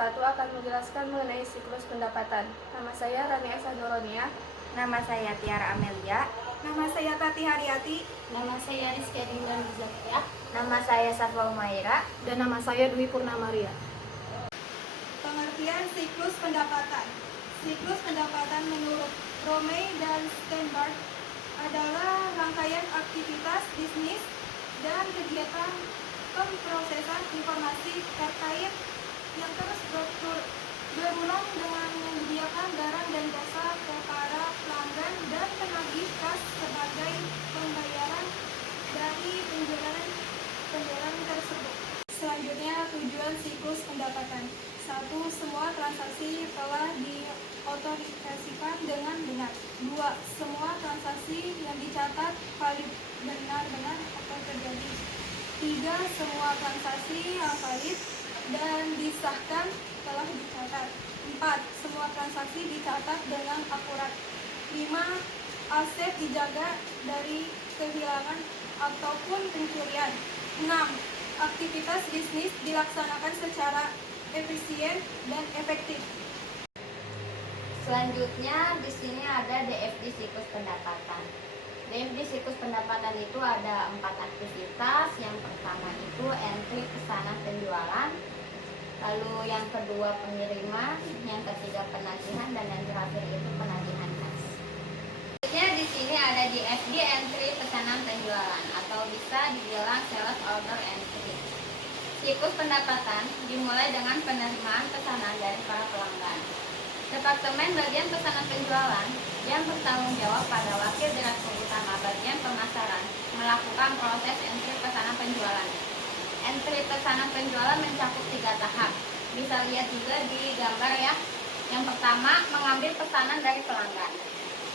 1 akan menjelaskan mengenai siklus pendapatan. Nama saya Rania Esa Nuronia. Nama saya Tiara Amelia. Nama saya Tati Haryati. Nama saya Rizky Dilan Zakia. Nama saya Safa Umaira. Dan nama saya Dwi Purnamaria. Pengertian siklus pendapatan. Siklus pendapatan menurut Romey dan Steinberg adalah rangkaian aktivitas bisnis dan kegiatan pemrosesan informasi terkait yang terus berulang dengan menyediakan barang dan jasa ke para pelanggan dan penagih kas sebagai pembayaran dari penjualan tersebut. Selanjutnya, tujuan siklus pendapatan. 1. Semua transaksi telah diotorisasikan dengan benar. 2. Semua transaksi yang dicatat valid benar-benar akan terjadi. 3. Semua transaksi yang valid dan disahkan telah dicatat. 4. Semua transaksi dicatat dengan akurat. 5. Aset dijaga dari kehilangan ataupun pencurian. 6. Aktivitas bisnis dilaksanakan secara efisien dan efektif. Selanjutnya di sini ada DFD siklus pendapatan. DFD siklus pendapatan itu ada 4 aktivitas. Yang pertama itu entry pesanan penjualan, lalu yang kedua pengiriman, yang ketiga penagihan, dan yang terakhir itu penagihan kas. Selanjutnya di sini ada DFD entry pesanan penjualan atau bisa dibilang sales order entry. Siklus pendapatan dimulai dengan penerimaan pesanan dari para pelanggan. Departemen bagian pesanan penjualan yang bertanggung jawab pada Wakil Direktur Utama bagian pemasaran melakukan proses entry pesanan penjualan. Entry pesanan penjualan mencakup 3 tahap. Bisa lihat juga di gambar ya. Yang pertama, mengambil pesanan dari pelanggan.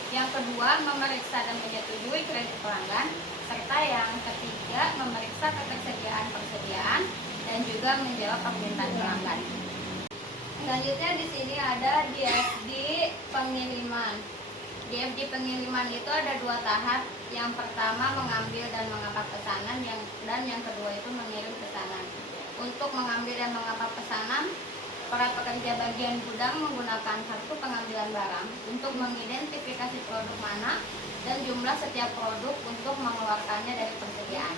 Yang kedua, memeriksa dan menyetujui kredit pelanggan. Serta yang ketiga, memeriksa ketersediaan persediaan dan juga menjawab permintaan pelanggan. Selanjutnya di sini ada DFD pengiriman. DFD pengiriman itu ada 2 tahap. Yang pertama mengambil dan mengangkat pesanan, dan yang kedua itu mengirim pesanan. Untuk mengambil dan mengangkat pesanan, para pekerja bagian gudang menggunakan kartu pengambilan barang untuk mengidentifikasi produk mana dan jumlah setiap produk untuk mengeluarkannya dari persediaan.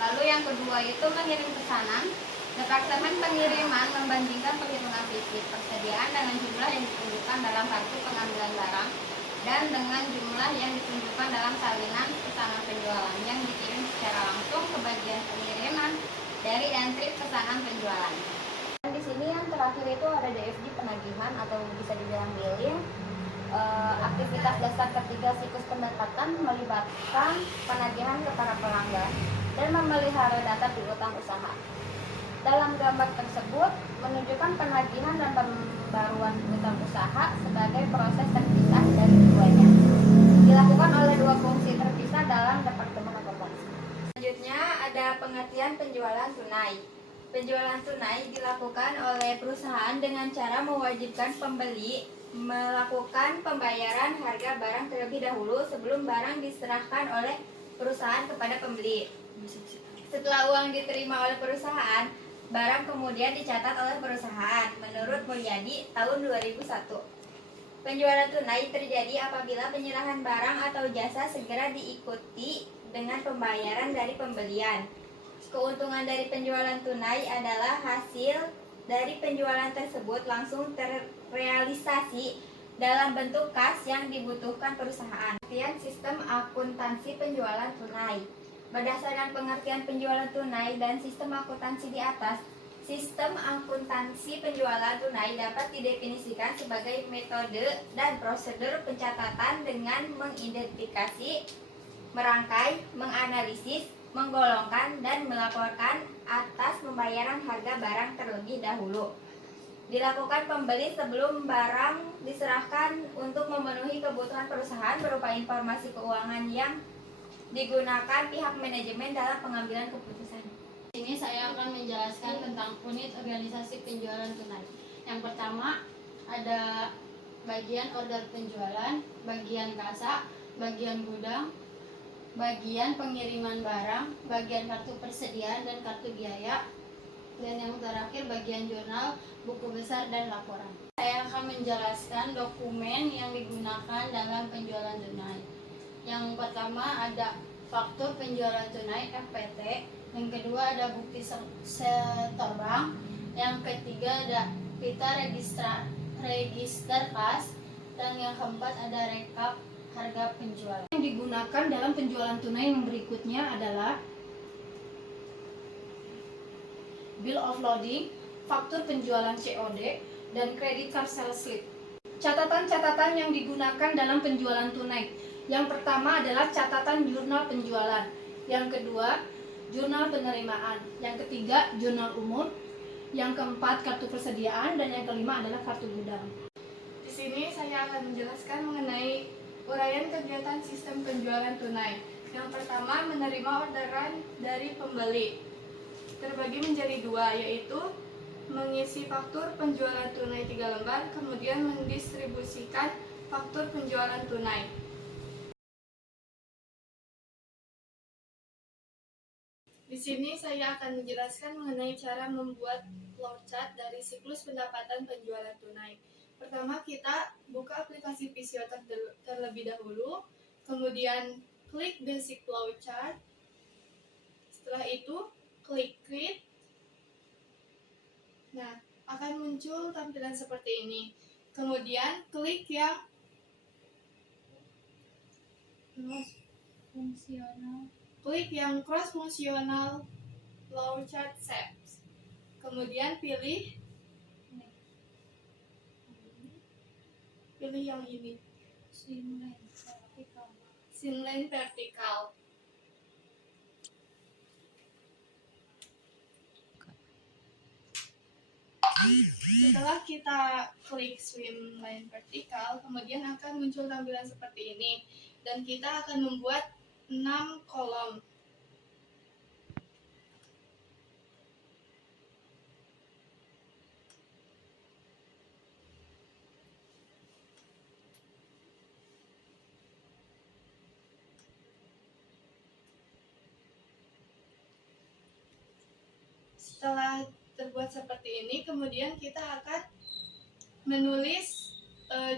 Lalu yang kedua itu mengirim pesanan. Departemen pengiriman membandingkan perhitungan fisik persediaan dengan jumlah yang ditunjukkan dalam kartu pengambilan barang dan dengan jumlah yang ditunjukkan dalam salinan pesanan penjualan yang dikirim secara langsung ke bagian pengiriman dari entry pesanan penjualan. Dan di sini yang terakhir itu ada DFD penagihan atau bisa dibilang billing. Aktivitas dasar ketiga siklus pendapatan melibatkan penagihan kepada pelanggan dan memelihara data piutang usaha. Dalam gambar tersebut menunjukkan penagihan dan pembaruan piutang usaha sebagai proses terpisah dari keduanya. Dilakukan oleh 2 fungsi terpisah dalam departemen akuntansi. Selanjutnya ada pengertian penjualan tunai. Penjualan tunai dilakukan oleh perusahaan dengan cara mewajibkan pembeli melakukan pembayaran harga barang terlebih dahulu sebelum barang diserahkan oleh perusahaan kepada pembeli. Setelah uang diterima oleh perusahaan, barang kemudian dicatat oleh perusahaan menurut Mulyadi tahun 2001. Penjualan tunai terjadi apabila penyerahan barang atau jasa segera diikuti dengan pembayaran dari pembelian. Keuntungan dari penjualan tunai adalah hasil dari penjualan tersebut langsung terrealisasi dalam bentuk kas yang dibutuhkan perusahaan. Pengertian sistem akuntansi penjualan tunai. Berdasarkan pengertian penjualan tunai dan sistem akuntansi di atas, sistem akuntansi penjualan tunai dapat didefinisikan sebagai metode dan prosedur pencatatan dengan mengidentifikasi, merangkai, menganalisis, menggolongkan, dan melaporkan atas pembayaran harga barang terlebih dahulu. Dilakukan pembeli sebelum barang diserahkan untuk memenuhi kebutuhan perusahaan berupa informasi keuangan yang digunakan pihak manajemen dalam pengambilan keputusan. Di sini saya akan menjelaskan tentang unit organisasi penjualan tunai. Yang pertama ada bagian order penjualan, bagian kasa, bagian gudang, bagian pengiriman barang, bagian kartu persediaan dan kartu biaya, Dan yang terakhir bagian jurnal, buku besar, dan laporan. Saya akan menjelaskan dokumen yang digunakan dalam penjualan tunai. Yang pertama ada faktur penjualan tunai (FPT), yang kedua ada bukti setoran, yang ketiga ada pita register kas, dan yang keempat ada rekap harga penjualan. Yang digunakan dalam penjualan tunai yang berikutnya adalah bill of lading, faktur penjualan COD, dan credit card sales slip. Catatan-catatan yang digunakan dalam penjualan tunai. Yang pertama adalah catatan jurnal penjualan. Yang kedua, jurnal penerimaan. Yang ketiga, jurnal umum. Yang keempat, kartu persediaan. Dan yang kelima adalah kartu gudang. Di sini saya akan menjelaskan mengenai uraian kegiatan sistem penjualan tunai. Yang pertama, menerima orderan dari pembeli. Terbagi menjadi dua, yaitu mengisi faktur penjualan tunai 3 lembar, kemudian mendistribusikan faktur penjualan tunai. Di sini saya akan menjelaskan mengenai cara membuat flowchart dari siklus pendapatan penjualan tunai. Pertama, kita buka aplikasi Visio terlebih dahulu, kemudian klik Basic Flowchart. Setelah itu, klik Create. Nah, akan muncul tampilan seperti ini. Kemudian klik yang cross functional flowchart shapes. Kemudian pilih yang ini, Swimlane vertikal. Setelah kita klik Swimlane vertikal, kemudian akan muncul tampilan seperti ini, dan kita akan membuat 6 kolom. Setelah terbuat seperti ini, kemudian kita akan menulis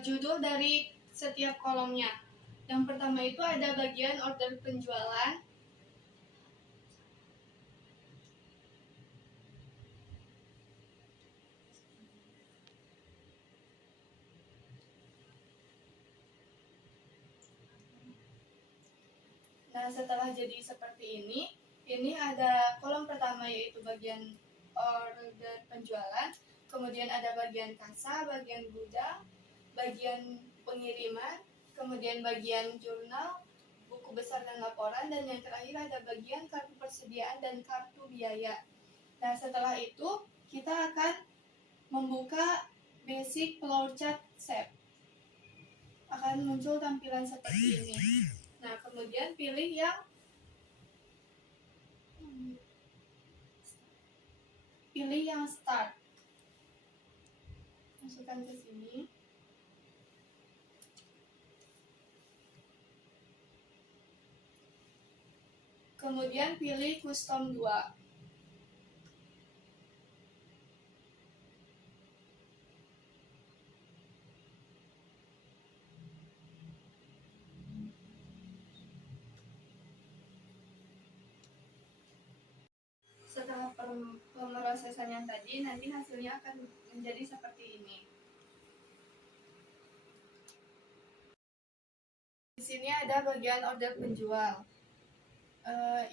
judul dari setiap kolomnya. Yang pertama itu ada bagian order penjualan. Nah, setelah jadi seperti ini ada kolom pertama yaitu bagian order penjualan, kemudian ada bagian kasa, bagian gudang, bagian pengiriman, kemudian bagian jurnal, buku besar dan laporan, dan yang terakhir ada bagian kartu persediaan dan kartu biaya. Nah, setelah itu kita akan membuka Basic Flowchart Shape. Akan muncul tampilan seperti ini. Nah, kemudian pilih yang start. Masukkan ke sini. Kemudian pilih custom 2. Setelah pemrosesan yang tadi, nanti hasilnya akan menjadi seperti ini. Di sini ada bagian order penjual.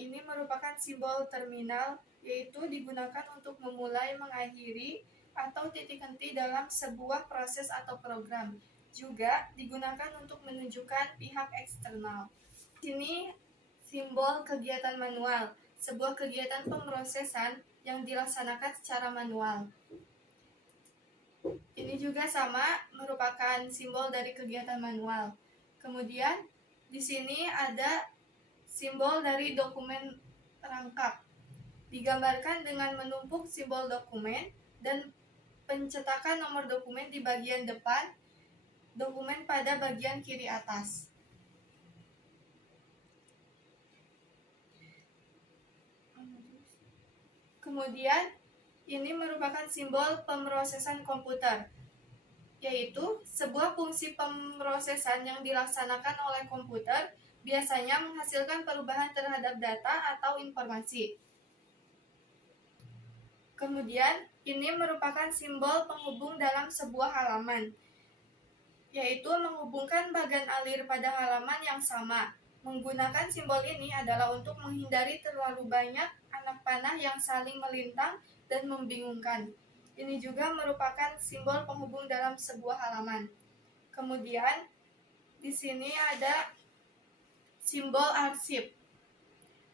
Ini merupakan simbol terminal, yaitu digunakan untuk memulai, mengakhiri, atau titik henti dalam sebuah proses atau program. Juga digunakan untuk menunjukkan pihak eksternal. Di sini simbol kegiatan manual, sebuah kegiatan pemrosesan yang dilaksanakan secara manual. Ini juga sama, merupakan simbol dari kegiatan manual. Kemudian di sini ada simbol dari dokumen rangkap. Digambarkan dengan menumpuk simbol dokumen dan pencetakan nomor dokumen di bagian depan dokumen pada bagian kiri atas. Kemudian ini merupakan simbol pemrosesan komputer, yaitu sebuah fungsi pemrosesan yang dilaksanakan oleh komputer biasanya menghasilkan perubahan terhadap data atau informasi. Kemudian, ini merupakan simbol penghubung dalam sebuah halaman, yaitu menghubungkan bagan alir pada halaman yang sama. Menggunakan simbol ini adalah untuk menghindari terlalu banyak anak panah yang saling melintang dan membingungkan. Ini juga merupakan simbol penghubung dalam sebuah halaman. Kemudian, di sini ada simbol arsip,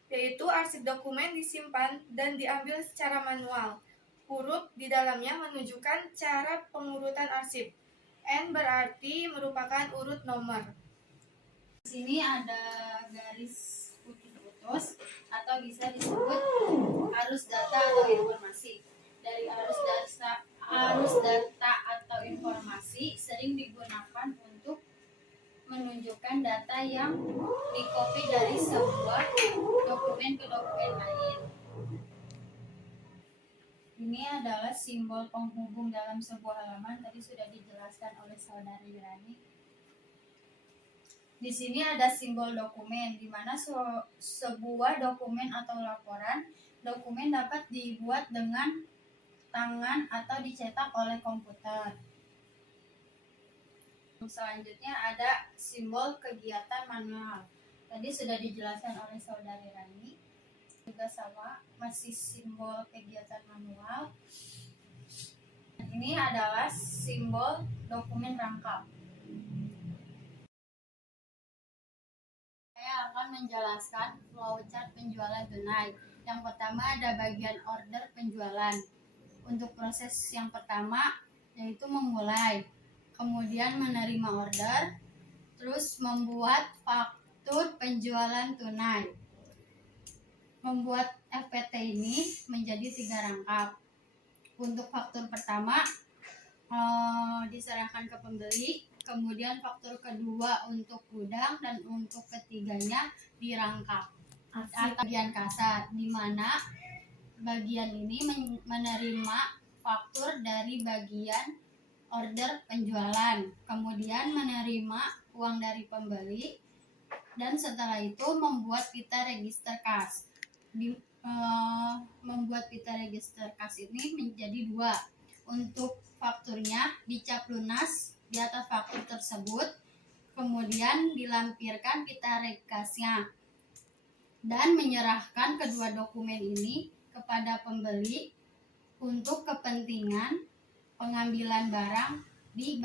yaitu arsip dokumen disimpan dan diambil secara manual. Huruf di dalamnya menunjukkan cara pengurutan arsip. N berarti merupakan urut nomor. Di sini ada garis putih putus atau bisa disebut arus data atau informasi. Dari arus data atau informasi sering digunakan untuk menunjukkan data yang dikopi dari sebuah dokumen ke dokumen lain. Ini adalah simbol penghubung dalam sebuah halaman. Tadi sudah dijelaskan oleh saudari Rani. Di sini ada simbol dokumen, di mana sebuah dokumen atau laporan, dokumen dapat dibuat dengan tangan atau dicetak oleh komputer. Selanjutnya ada simbol kegiatan manual. Tadi sudah dijelaskan oleh saudari Rani. Juga sama, masih simbol kegiatan manual. Ini adalah simbol dokumen rangkap. Saya akan menjelaskan flowchart penjualan tunai. Yang pertama ada bagian order penjualan. Untuk proses yang pertama yaitu memulai, kemudian menerima order, terus membuat faktur penjualan tunai. Membuat FPT ini menjadi 3 rangkap. Untuk faktur pertama diserahkan ke pembeli, kemudian faktur kedua untuk gudang, dan untuk ketiganya dirangkap atau bagian kasar, di mana bagian ini menerima faktur dari bagian order penjualan, kemudian menerima uang dari pembeli, dan setelah itu membuat pita register kas. Membuat pita register kas ini menjadi 2. Untuk fakturnya dicap lunas di atas faktur tersebut, kemudian dilampirkan pita reg kasnya, dan menyerahkan kedua dokumen ini kepada pembeli untuk kepentingan pengambilan barang di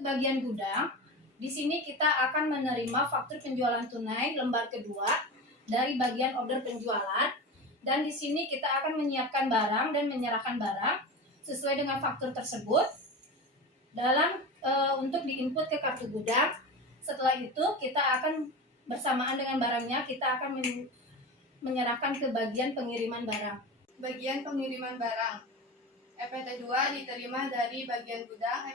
Bagian gudang, di sini kita akan menerima faktur penjualan tunai lembar kedua dari bagian order penjualan, dan di sini kita akan menyiapkan barang dan menyerahkan barang sesuai dengan faktur tersebut untuk diinput ke kartu gudang. Setelah itu kita akan bersamaan dengan barangnya, kita akan menyerahkan ke bagian pengiriman barang. Bagian pengiriman barang. EPT 2 diterima dari bagian gudang,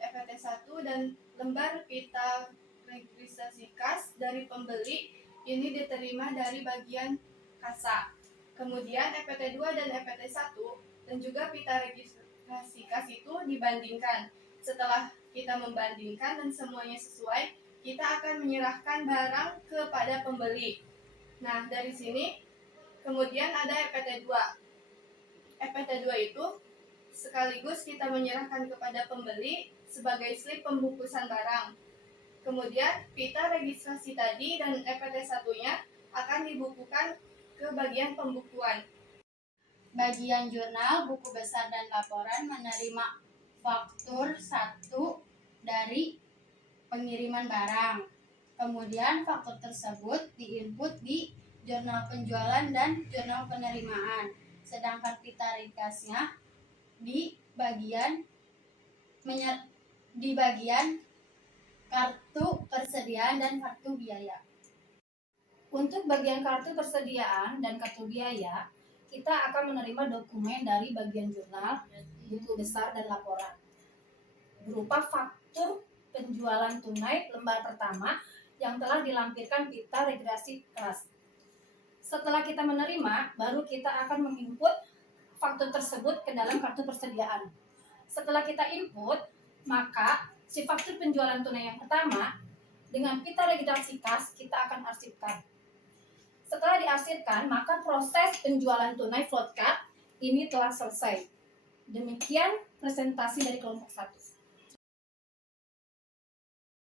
EPT 1 dan lembar pita registrasi kas dari pembeli ini diterima dari bagian kasa. Kemudian EPT 2 dan EPT 1 dan juga pita registrasi kas itu dibandingkan. Setelah kita membandingkan dan semuanya sesuai, kita akan menyerahkan barang kepada pembeli. Nah, dari sini kemudian ada EPT 2. EPT 2 itu sekaligus kita menyerahkan kepada pembeli sebagai slip pembungkusan barang. Kemudian pita registrasi tadi dan EPT 1-nya akan dibukukan ke bagian pembukuan. Bagian jurnal, buku besar dan laporan menerima faktur 1 dari pengiriman barang. Kemudian faktur tersebut diinput di jurnal penjualan dan jurnal penerimaan. Sedangkan pita reg kasnya di bagian kartu persediaan dan kartu biaya. Untuk bagian kartu persediaan dan kartu biaya, kita akan menerima dokumen dari bagian jurnal, buku besar dan laporan berupa faktur penjualan tunai lembar pertama yang telah dilampirkan pita registrasi kas. Setelah kita menerima, baru kita akan menginput faktur tersebut ke dalam kartu persediaan. Setelah kita input, maka si faktur penjualan tunai yang pertama dengan pita registrasi kas kita akan arsipkan. Setelah diarsipkan, maka proses penjualan tunai float card ini telah selesai. Demikian presentasi dari kelompok 1.